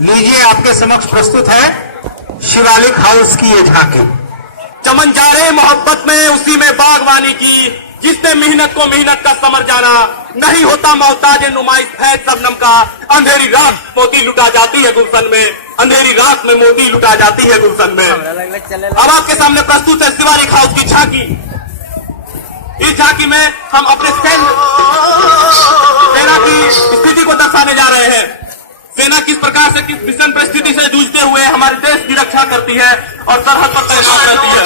लीजिए, आपके समक्ष प्रस्तुत है शिवालिक हाउस की ये झांकी। चमन जा रहे मोहब्बत में उसी में बागवानी की, जिसने मेहनत को मेहनत का समर जाना, नहीं होता मोहताज नुमाइश है शबनम का। अंधेरी रात मोती लुटा जाती है गुलशन में, अंधेरी रात में मोती लुटा जाती है गुलशन में। अब आपके सामने प्रस्तुत है शिवालिक हाउस की झांकी। इस झांकी में हम अपने सेना की स्थिति को दर्शाने जा रहे हैं। सेना किस प्रकार से, किस विषम परिस्थिति से जूझते हुए हमारे देश की रक्षा करती है और सरहद पर तैनात रहती है।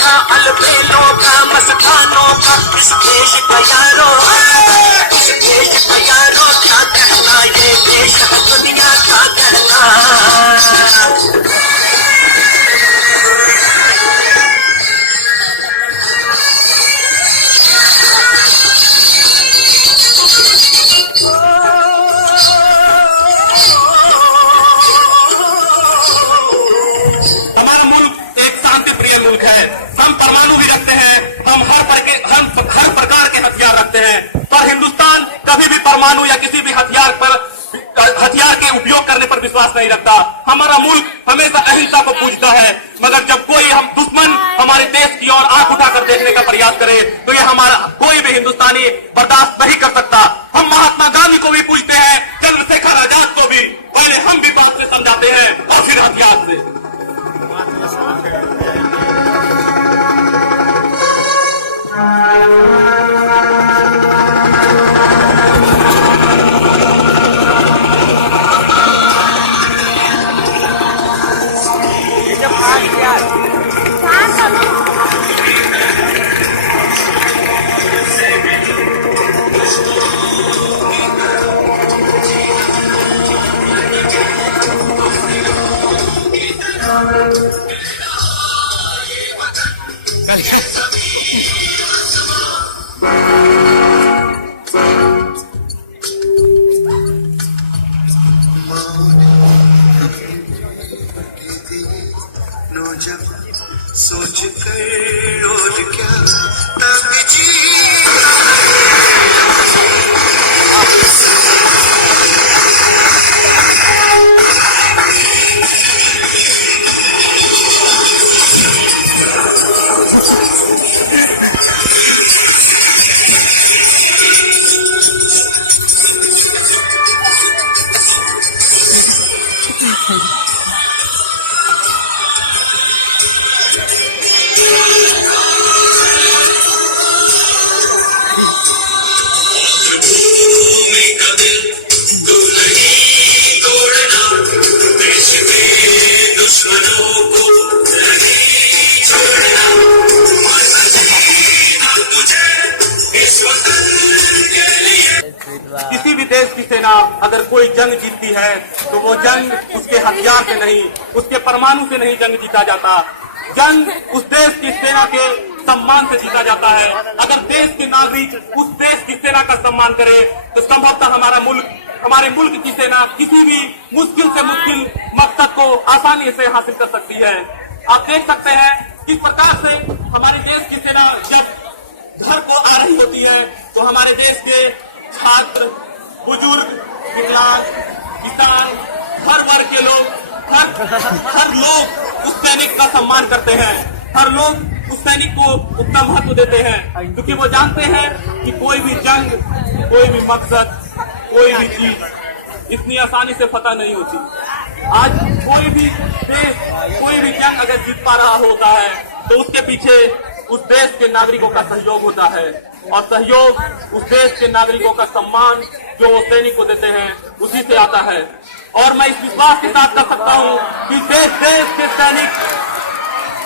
मुल्क है, हम परमाणु भी रखते हैं, हम हर प्रकार के हथियार रखते हैं, पर हिंदुस्तान कभी भी परमाणु या किसी भी हथियार के उपयोग करने पर विश्वास नहीं रखता। हमारा मुल्क हमेशा अहिंसा को पूजता है, मगर जब कोई हम दुश्मन हमारे देश की ओर आंख उठाकर देखने का प्रयास करे तो ये हमारा कोई भी हिंदुस्तानी बर्दाश्त नहीं कर सकता। हम महात्मा गांधी को भी पूजते हैं, चंद्रशेखर आजाद को भी। पहले हम भी बात से समझाते हैं और फिर हथियार से। सोच कर और क्या तब जी किसी भी देश की सेना अगर कोई जंग जीतती है तो वो जंग उसके हथियार से नहीं, उसके परमाणु से नहीं जंग जीता जाता। जंग उस देश की सेना के सम्मान से जीता जाता है। अगर देश के नागरिक उस देश की सेना का सम्मान करे तो संभवतः हमारे मुल्क की सेना किसी भी मुश्किल से मुश्किल मकसद को आसानी से हासिल कर सकती है। आप देख सकते हैं किस प्रकार से हमारे देश की सेना जब घर को आ रही होती है तो हमारे देश के छात्र, बुजुर्ग, विकलांग, किसान, हर वर्ग के लोग, हर लोग उस सैनिक का सम्मान करते हैं। हर लोग उस सैनिक को उतना महत्व देते हैं क्योंकि वो जानते हैं कि कोई भी जंग, कोई भी मकसद, कोई भी चीज इतनी आसानी से फतह नहीं होती। आज कोई भी देश, कोई भी जंग अगर जीत पा रहा होता है तो उसके पीछे उस देश के नागरिकों का सहयोग होता है, और सहयोग उस देश के नागरिकों का सम्मान जो वो सैनिक को देते हैं उसी से आता है। और मैं इस विश्वास के साथ कर सकता हूँ कि देश के सैनिक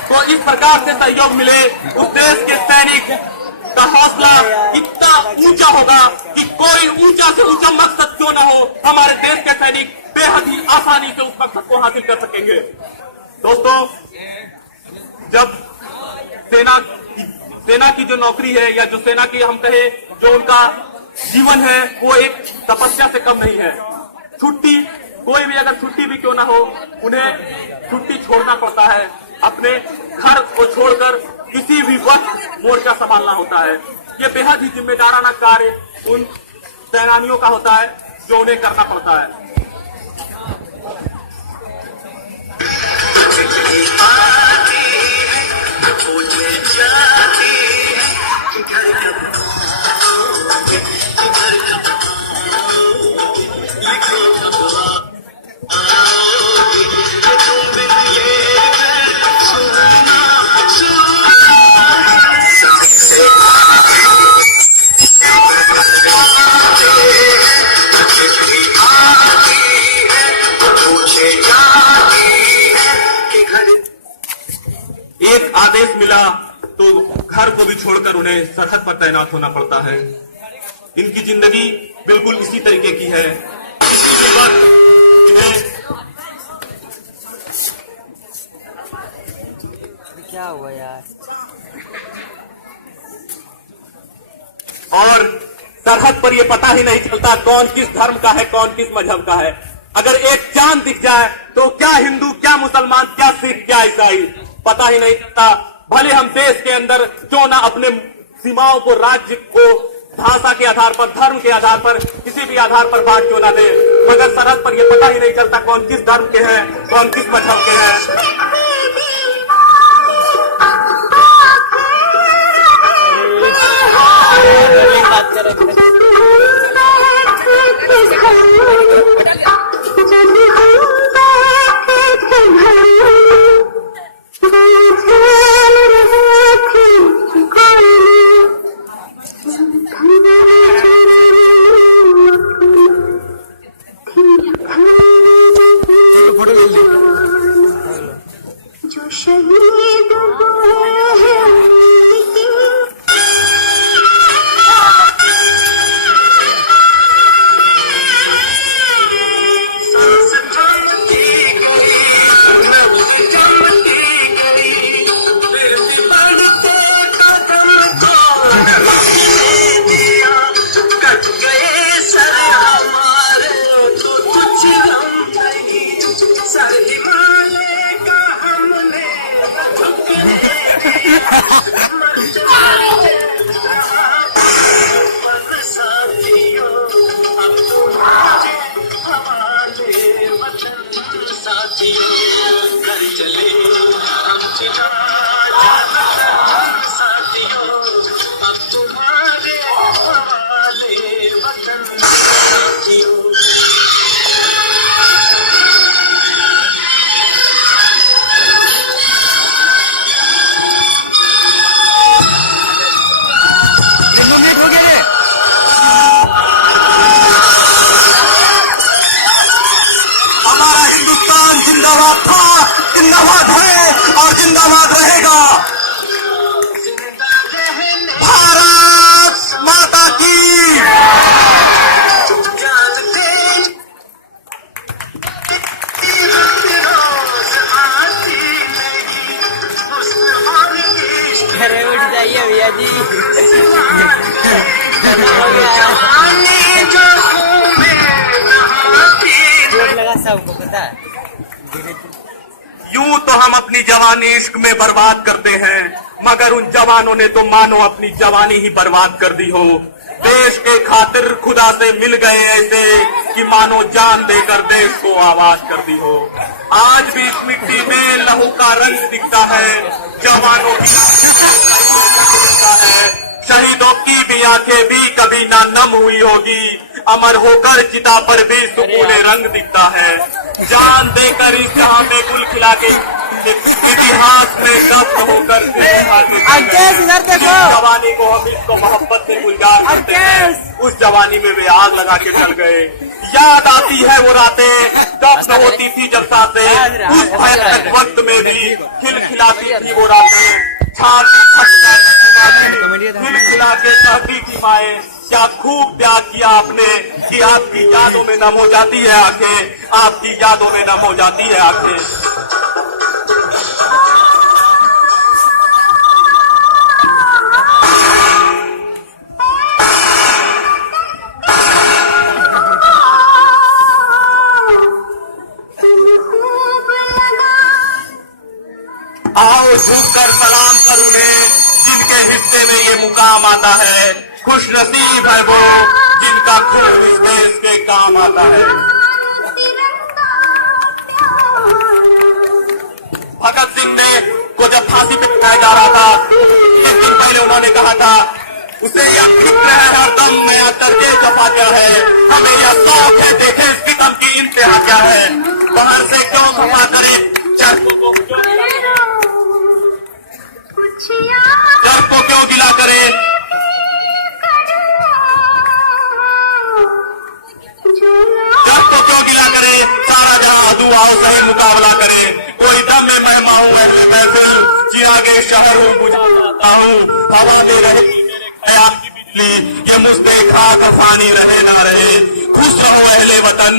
को इस प्रकार से सहयोग मिले, उस देश के सैनिक का हौसला इतना ऊंचा होगा कि कोई ऊंचा से ऊंचा मकसद क्यों ना हो, हमारे देश के सैनिक बेहद ही आसानी से उस मकसद को हासिल कर सकेंगे। दोस्तों, जब सेना की जो नौकरी है या जो सेना की हम कहे जो उनका जीवन है वो एक तपस्या से कम नहीं है। छुट्टी, कोई भी अगर छुट्टी भी क्यों ना हो, उन्हें छुट्टी छोड़ना पड़ता है। अपने घर को छोड़कर किसी भी वक्त मोर्चा संभालना होता है। ये बेहद ही जिम्मेदाराना कार्य उन सेनानियों का होता है जो उन्हें करना पड़ता है। कि घर एक आदेश मिला तो घर को भी छोड़कर उन्हें सरहद पर तैनात होना पड़ता है। इनकी जिंदगी बिल्कुल इसी तरीके की है। किसी भी वक्त इन्हें क्या हुआ यार। और सरहद पर यह पता ही नहीं चलता कौन किस धर्म का है, कौन किस मजहब का है। अगर एक चांद दिख जाए तो क्या हिंदू, क्या मुसलमान, क्या सिख, क्या ईसाई, पता ही नहीं चलता। भले हम देश के अंदर क्यों ना अपने सीमाओं को, राज्य को भाषा के आधार पर, धर्म के आधार पर, किसी भी आधार पर बांट क्यों ना दे, मगर सरहद पर यह पता ही नहीं चलता कौन किस धर्म के हैं, कौन किस मजहब के हैं। बात कर रहे थे। जो शहीद हुए हैं जिंदाबाद था, जिंदाबाद है और जिंदाबाद रहेगा। भारत माता की। घरे उठ जाइए भैया जी। चोट लगा सबको पता है। यूं तो हम अपनी जवानी इश्क में बर्बाद करते हैं, मगर उन जवानों ने तो मानो अपनी जवानी ही बर्बाद कर दी हो। देश के खातिर खुदा से मिल गए ऐसे कि मानो जान देकर देश को आवाज कर दी हो। आज भी इस मिट्टी में लहू का रंग दिखता है, जवानों की दिखता है, शहीदों की भी आंखें भी कभी ना नम हुई होगी। अमर होकर चिता पर भी सुकून रंग दिखता है। जान देकर इस जहां में गुल खिला के इतिहास में दफ्न होकर जवानी को हम इसको मोहब्बत से गुलजार करते हैं। उस जवानी में वे आग लगा के चल गए। याद आती है वो रातें दफ्न होती थी जब साथें, उस भयानक वक्त में भी खिलखिलाती थी वो रातें। खिलखिला के कहती थी माए, क्या खूब त्याग किया आपने कि आपकी यादों में नम हो जाती है आंखें, आपकी यादों में नम हो जाती है आंखें। आओ झुककर सलाम कर उन्हें जिनके हिस्से में ये मुकाम आता है। खुश नसीब है वो जिनका खून इस देश के काम आता है। भगत सिंह ने को जब फांसी पे चढ़ाया जा रहा था, एक दिन पहले उन्होंने कहा था, उसे यह फिक्र है हरदम नया करके जपा क्या है, हमें यह शौक है देखे सितम की इंतहा क्या है। बाहर से क्यों खफा करे चरखों को क्यों गिला करे, जब को क्यों गिला करे, सारा जहां अदू आओ सही मुकाबला करे। कोई दम में मैं हूँ महफिल, चिरागे शहर हूँ बुझाता हूँ, हवा में रहे मेरे ख्याल की बिजली, ये मुझसे खाक फानी रहे ना रहे। खुश रहो अहले वतन,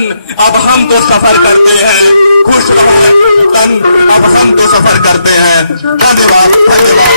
अब हम तो सफर करते हैं, खुश रहो अहले वतन, अब हम तो सफर करते हैं। धन्यवाद, धन्यवाद।